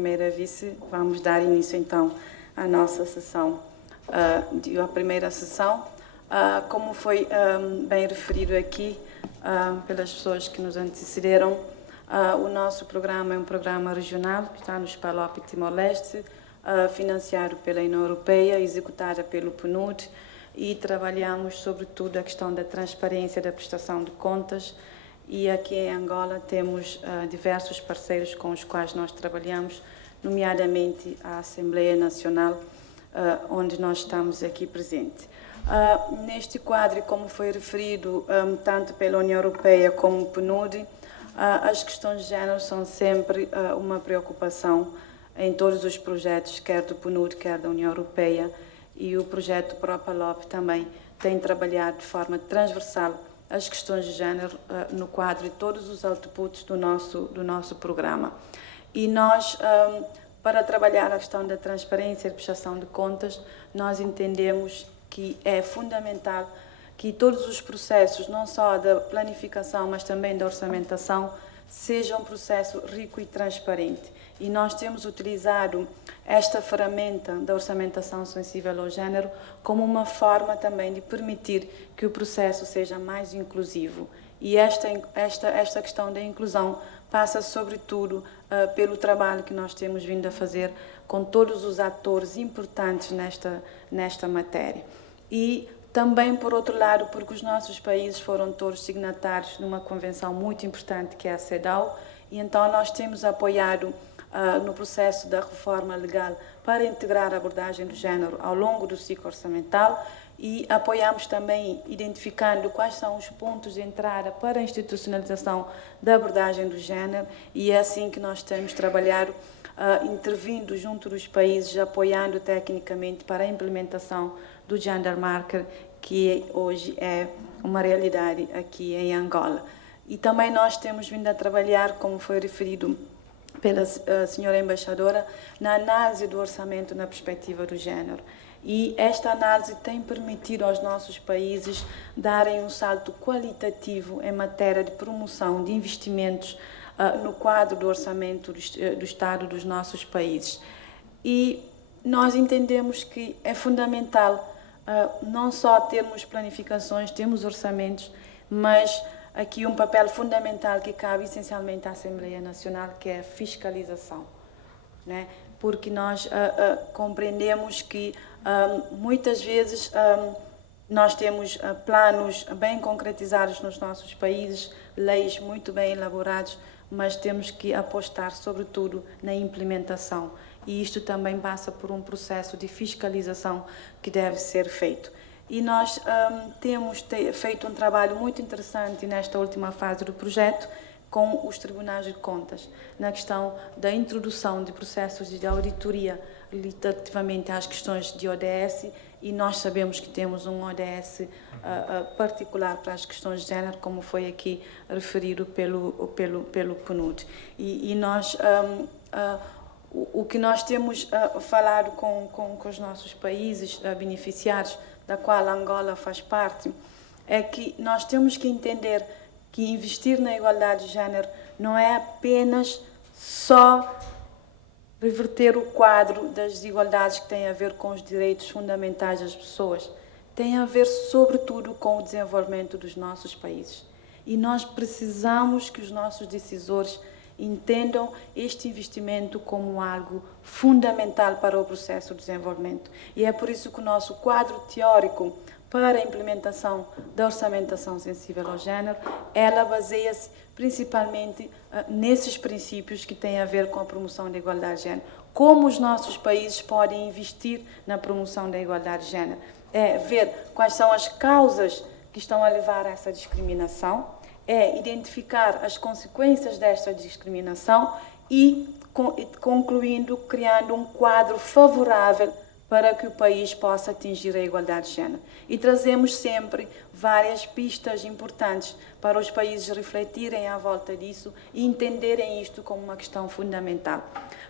primeira vice, vamos dar início então à nossa sessão, à primeira sessão. Como foi bem referido aqui pelas pessoas que nos antecederam, o nosso programa é um programa regional que está no PALOP e Timor-Leste, financiado pela União Europeia, executado pelo PNUD, e trabalhamos sobretudo a questão da transparência da prestação de contas. E aqui em Angola temos diversos parceiros com os quais nós trabalhamos, nomeadamente a Assembleia Nacional, onde nós estamos aqui presentes. Neste quadro, como foi referido tanto pela União Europeia como pelo PNUD, as questões de género são sempre uma preocupação em todos os projetos, quer do PNUD, quer da União Europeia, e o projeto PROPALOP também tem trabalhado de forma transversal as questões de género no quadro de todos os outputs do nosso programa. E nós, para trabalhar a questão da transparência e prestação de contas, nós entendemos que é fundamental que todos os processos, não só da planificação, mas também da orçamentação, sejam um processo rico e transparente. E nós temos utilizado esta ferramenta da orçamentação sensível ao género como uma forma também de permitir que o processo seja mais inclusivo. E esta questão da inclusão passa, sobretudo, pelo trabalho que nós temos vindo a fazer com todos os atores importantes nesta matéria. E também, por outro lado, porque os nossos países foram todos signatários numa convenção muito importante, que é a CEDAW, e então nós temos apoiado no processo da reforma legal para integrar a abordagem do género ao longo do ciclo orçamental, e apoiamos também identificando quais são os pontos de entrada para a institucionalização da abordagem do género, e é assim que nós temos trabalhado, intervindo junto dos países, apoiando tecnicamente para a implementação do Gender Marker, que hoje é uma realidade aqui em Angola. E também nós temos vindo a trabalhar, como foi referido pela senhora embaixadora, na análise do orçamento na perspectiva do género. E esta análise tem permitido aos nossos países darem um salto qualitativo em matéria de promoção de investimentos no quadro do orçamento do Estado dos nossos países. E nós entendemos que é fundamental não só termos planificações, temos orçamentos, mas aqui um papel fundamental que cabe essencialmente à Assembleia Nacional, que é a fiscalização, né? Porque nós compreendemos que muitas vezes nós temos planos bem concretizados nos nossos países, leis muito bem elaboradas, mas temos que apostar sobretudo na implementação. E isto também passa por um processo de fiscalização que deve ser feito. E nós temos feito um trabalho muito interessante nesta última fase do projeto com os tribunais de contas, na questão da introdução de processos de auditoria relativamente às questões de ODS, e nós sabemos que temos um ODS particular para as questões de género, como foi aqui referido pelo PNUD. E nós... O que nós temos falado com os nossos países beneficiários, da qual a Angola faz parte, é que nós temos que entender que investir na igualdade de género não é apenas só reverter o quadro das desigualdades que têm a ver com os direitos fundamentais das pessoas, tem a ver sobretudo com o desenvolvimento dos nossos países. E nós precisamos que os nossos decisores entendam este investimento como algo fundamental para o processo de desenvolvimento. E é por isso que o nosso quadro teórico para a implementação da orçamentação sensível ao género, ela baseia-se principalmente nesses princípios que têm a ver com a promoção da igualdade de género. Como os nossos países podem investir na promoção da igualdade de género? É ver quais são as causas que estão a levar a essa discriminação, é identificar as consequências desta discriminação e, concluindo, criando um quadro favorável para que o país possa atingir a igualdade de género. E trazemos sempre várias pistas importantes para os países refletirem à volta disso e entenderem isto como uma questão fundamental.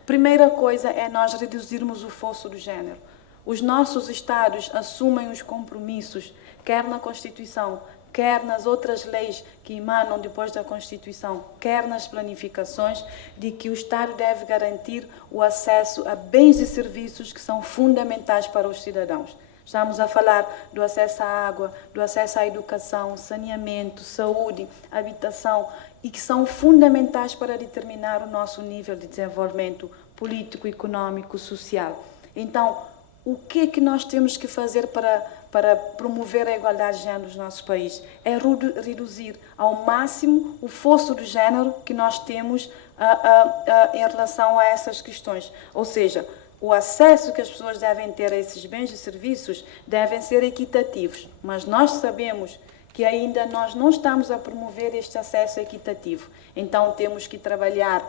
Primeira coisa é nós reduzirmos o fosso do género. Os nossos Estados assumem os compromissos, quer na Constituição, quer nas outras leis que emanam depois da Constituição, quer nas planificações, de que o Estado deve garantir o acesso a bens e serviços que são fundamentais para os cidadãos. Estamos a falar do acesso à água, do acesso à educação, saneamento, saúde, habitação, e que são fundamentais para determinar o nosso nível de desenvolvimento político, econômico, social. Então, o que é que nós temos que fazer para promover a igualdade de género nos nossos países? É reduzir ao máximo o fosso do género que nós temos em relação a essas questões. Ou seja, o acesso que as pessoas devem ter a esses bens e serviços devem ser equitativos, mas nós sabemos que ainda nós não estamos a promover este acesso equitativo. Então, temos que trabalhar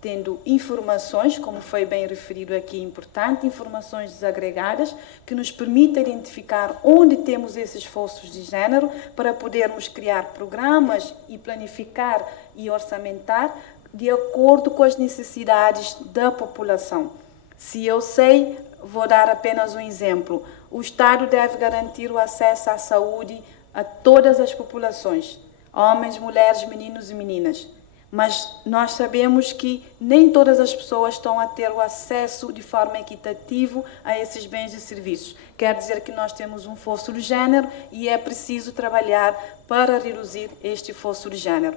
tendo informações, como foi bem referido aqui, importante, informações desagregadas, que nos permitam identificar onde temos esses fossos de género, para podermos criar programas e planificar e orçamentar de acordo com as necessidades da população. Se eu sei, vou dar apenas um exemplo. O Estado deve garantir o acesso à saúde a todas as populações, homens, mulheres, meninos e meninas. Mas nós sabemos que nem todas as pessoas estão a ter o acesso de forma equitativa a esses bens e serviços. Quer dizer que nós temos um fosso de género e é preciso trabalhar para reduzir este fosso de género.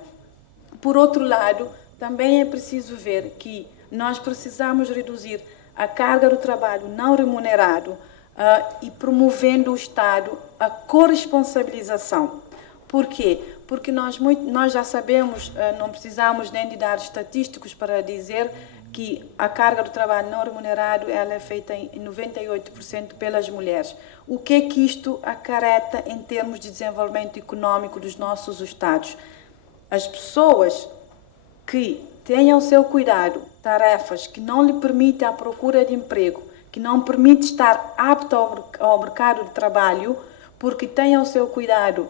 Por outro lado, também é preciso ver que nós precisamos reduzir a carga do trabalho não remunerado e promovendo o Estado a corresponsabilização. Por quê? Porque nós já sabemos, não precisamos nem de dados estatísticos para dizer que a carga do trabalho não remunerado ela é feita em 98% pelas mulheres. O que é que isto acarreta em termos de desenvolvimento econômico dos nossos Estados? As pessoas que têm ao seu cuidado tarefas que não lhe permitem a procura de emprego, que não permite estar apto ao mercado de trabalho, porque têm ao seu cuidado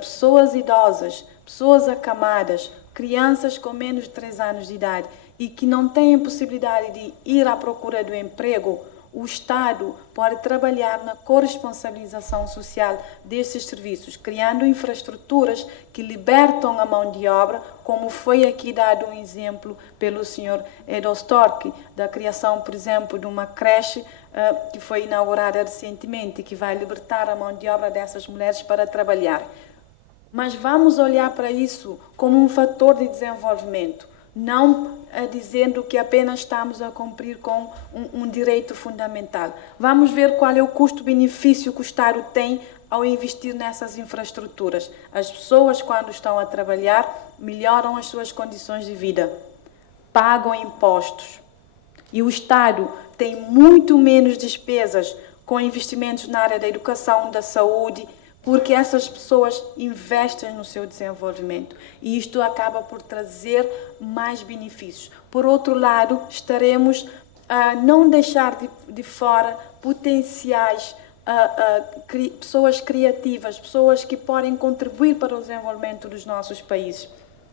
pessoas idosas, pessoas acamadas, crianças com menos de 3 anos de idade e que não têm possibilidade de ir à procura do emprego, o Estado pode trabalhar na corresponsabilização social desses serviços, criando infraestruturas que libertam a mão de obra, como foi aqui dado um exemplo pelo Sr. Edo Stork, da criação, por exemplo, de uma creche que foi inaugurada recentemente, que vai libertar a mão de obra dessas mulheres para trabalhar. Mas vamos olhar para isso como um fator de desenvolvimento, não dizendo que apenas estamos a cumprir com um direito fundamental. Vamos ver qual é o custo-benefício que o Estado tem ao investir nessas infraestruturas. As pessoas, quando estão a trabalhar, melhoram as suas condições de vida, pagam impostos. E o Estado tem muito menos despesas com investimentos na área da educação, da saúde, porque essas pessoas investem no seu desenvolvimento e isto acaba por trazer mais benefícios. Por outro lado, estaremos a não deixar de fora potenciais pessoas criativas, pessoas que podem contribuir para o desenvolvimento dos nossos países.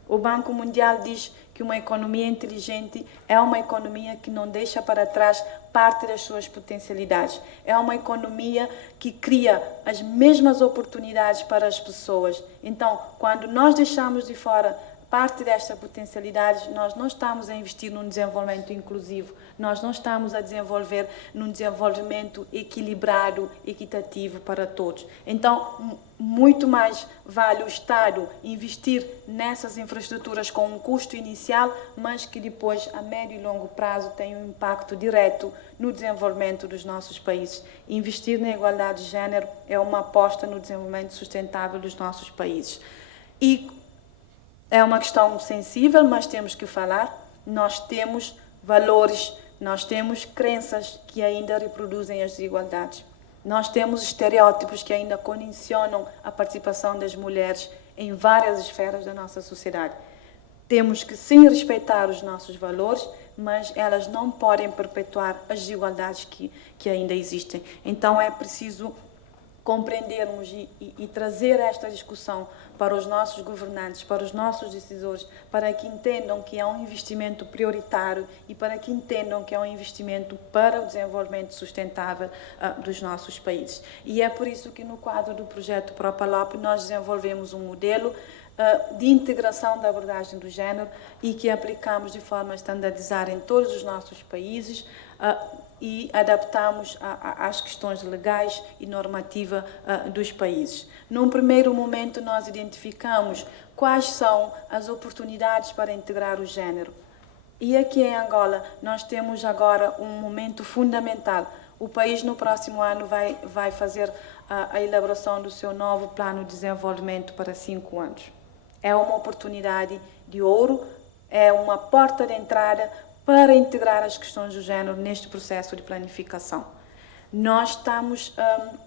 O Banco Mundial diz que uma economia inteligente é uma economia que não deixa para trás parte das suas potencialidades. É uma economia que cria as mesmas oportunidades para as pessoas. Então, quando nós deixamos de fora parte desta potencialidade, nós não estamos a investir num desenvolvimento inclusivo, nós não estamos a desenvolver num desenvolvimento equilibrado, equitativo para todos. Então, muito mais vale o Estado investir nessas infraestruturas com um custo inicial, mas que depois, a médio e longo prazo, tem um impacto direto no desenvolvimento dos nossos países. Investir na igualdade de género é uma aposta no desenvolvimento sustentável dos nossos países. E é uma questão sensível, mas temos que falar. Nós temos valores, nós temos crenças que ainda reproduzem as desigualdades. Nós temos estereótipos que ainda condicionam a participação das mulheres em várias esferas da nossa sociedade. Temos que sim respeitar os nossos valores, mas elas não podem perpetuar as desigualdades que ainda existem. Então é preciso compreendermos e trazer esta discussão para os nossos governantes, para os nossos decisores, para que entendam que é um investimento prioritário e para que entendam que é um investimento para o desenvolvimento sustentável dos nossos países. E é por isso que no quadro do projeto PROPALOP nós desenvolvemos um modelo de integração da abordagem do género e que aplicamos de forma standardizada em todos os nossos países e adaptamos às questões legais e normativas dos países. Num primeiro momento, nós identificamos quais são as oportunidades para integrar o género. E aqui em Angola, nós temos agora um momento fundamental. O país, no próximo ano, vai fazer a elaboração do seu novo plano de desenvolvimento para 5 anos. É uma oportunidade de ouro, é uma porta de entrada para integrar as questões do género neste processo de planificação. Nós estamos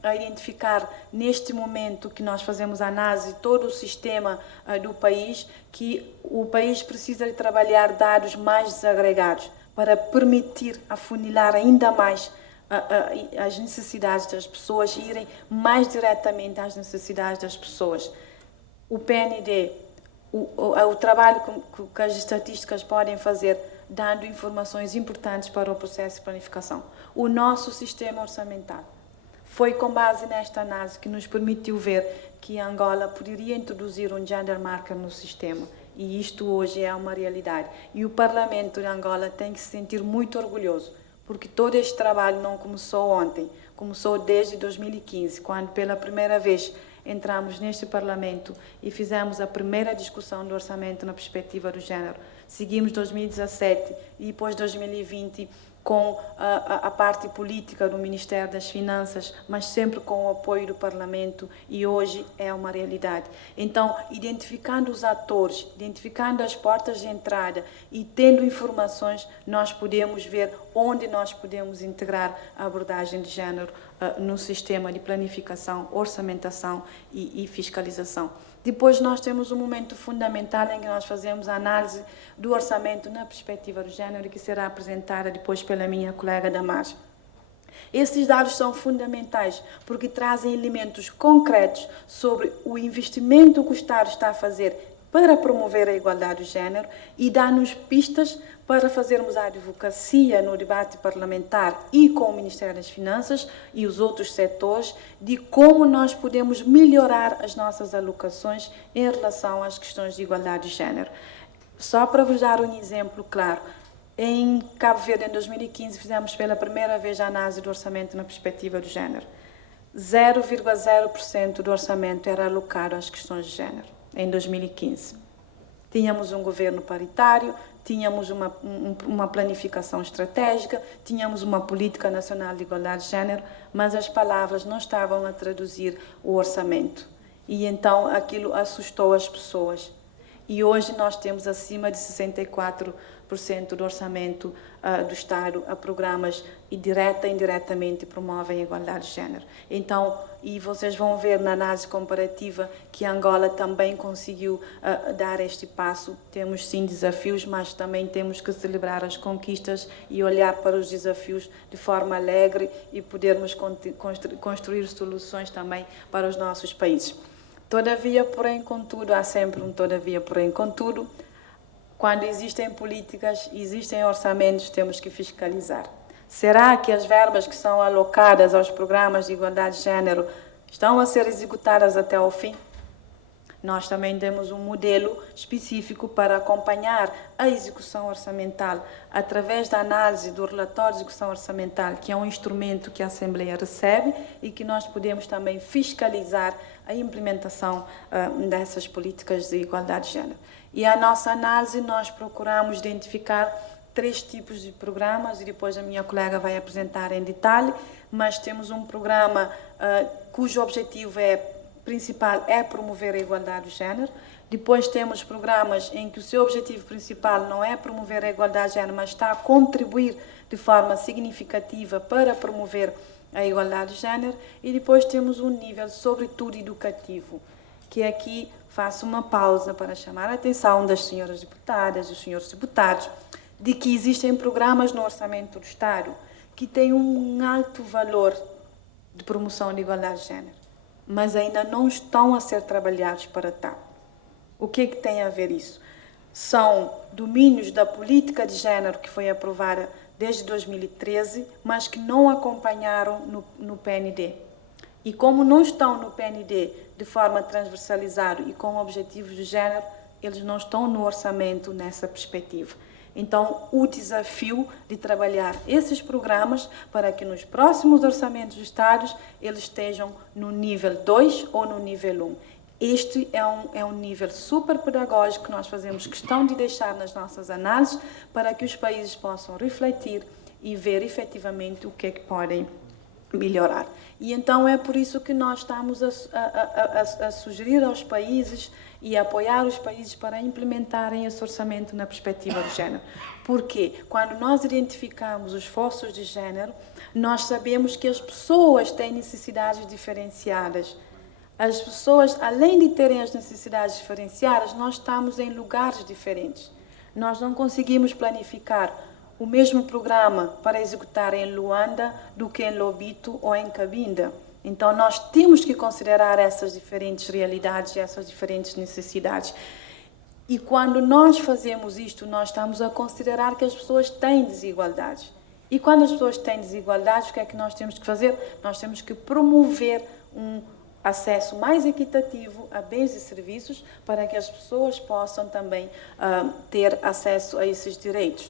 a identificar, neste momento que nós fazemos a análise de todo o sistema do país, que o país precisa de trabalhar dados mais desagregados para permitir afunilar ainda mais as necessidades das pessoas e irem mais diretamente às necessidades das pessoas. O PND, o trabalho que as estatísticas podem fazer, dando informações importantes para o processo de planificação. O nosso sistema orçamental foi com base nesta análise que nos permitiu ver que Angola poderia introduzir um gender marker no sistema. E isto hoje é uma realidade. E o Parlamento de Angola tem que se sentir muito orgulhoso, porque todo este trabalho não começou ontem, começou desde 2015, quando pela primeira vez entramos neste Parlamento e fizemos a primeira discussão do orçamento na perspectiva do género. Seguimos 2017 e depois 2020 com a parte política do Ministério das Finanças, mas sempre com o apoio do Parlamento, e hoje é uma realidade. Então, identificando os atores, identificando as portas de entrada e tendo informações, nós podemos ver onde nós podemos integrar a abordagem de género no sistema de planificação, orçamentação e fiscalização. Depois nós temos um momento fundamental em que nós fazemos a análise do orçamento na perspectiva do género, que será apresentada depois pela minha colega Damares. Esses dados são fundamentais porque trazem elementos concretos sobre o investimento que o Estado está a fazer para promover a igualdade de género e dá-nos pistas para fazermos a advocacia no debate parlamentar e com o Ministério das Finanças e os outros setores de como nós podemos melhorar as nossas alocações em relação às questões de igualdade de género. Só para vos dar um exemplo claro, em Cabo Verde, em 2015, fizemos pela primeira vez a análise do orçamento na perspectiva do género. 0,0% do orçamento era alocado às questões de género, em 2015. Tínhamos um governo paritário, tínhamos uma planificação estratégica, tínhamos uma política nacional de igualdade de género, mas as palavras não estavam a traduzir o orçamento. E então aquilo assustou as pessoas. E hoje nós temos acima de 64% do orçamento do Estado a programas e direta e indiretamente promovem a igualdade de género. Então, e vocês vão ver na análise comparativa que Angola também conseguiu dar este passo. Temos sim desafios, mas também temos que celebrar as conquistas e olhar para os desafios de forma alegre e podermos construir soluções também para os nossos países. Todavia, porém, contudo, há sempre um todavia, porém, contudo, quando existem políticas, existem orçamentos, temos que fiscalizar. Será que as verbas que são alocadas aos programas de igualdade de género estão a ser executadas até ao fim? Nós também temos um modelo específico para acompanhar a execução orçamental através da análise do relatório de execução orçamental, que é um instrumento que a Assembleia recebe e que nós podemos também fiscalizar a implementação dessas políticas de igualdade de género. E a nossa análise, nós procuramos identificar 3 tipos de programas, e depois a minha colega vai apresentar em detalhe, mas temos um programa cujo objetivo principal é promover a igualdade de género. Depois temos programas em que o seu objetivo principal não é promover a igualdade de género, mas está a contribuir de forma significativa para promover a igualdade de género. E depois temos um nível, sobretudo, educativo, que aqui faço uma pausa para chamar a atenção das senhoras deputadas, dos senhores deputados, de que existem programas no Orçamento do Estado que têm um alto valor de promoção de igualdade de género. mas ainda não estão a ser trabalhados para tal. O que tem a ver isso? São domínios da política de género que foi aprovada desde 2013, mas que não acompanharam no PND. E como não estão no PND de forma transversalizada e com objetivos de género, eles não estão no orçamento nessa perspectiva. Então, o desafio de trabalhar esses programas para que nos próximos orçamentos dos estados eles estejam no nível 2 ou no nível 1. Este é um nível super pedagógico que nós fazemos questão de deixar nas nossas análises para que os países possam refletir e ver efetivamente o que é que podem melhorar. E então é por isso que nós estamos a sugerir aos países e a apoiar os países para implementarem esse orçamento na perspectiva de género. Porque quando nós identificamos os esforços de género, nós sabemos que as pessoas têm necessidades diferenciadas. As pessoas, além de terem as necessidades diferenciadas, nós estamos em lugares diferentes. Nós não conseguimos planificar o mesmo programa para executar em Luanda do que em Lobito ou em Cabinda. Então, nós temos que considerar essas diferentes realidades e essas diferentes necessidades. E quando nós fazemos isto, nós estamos a considerar que as pessoas têm desigualdades. E quando as pessoas têm desigualdades, o que é que nós temos que fazer? Nós temos que promover um acesso mais equitativo a bens e serviços para que as pessoas possam também ter acesso a esses direitos.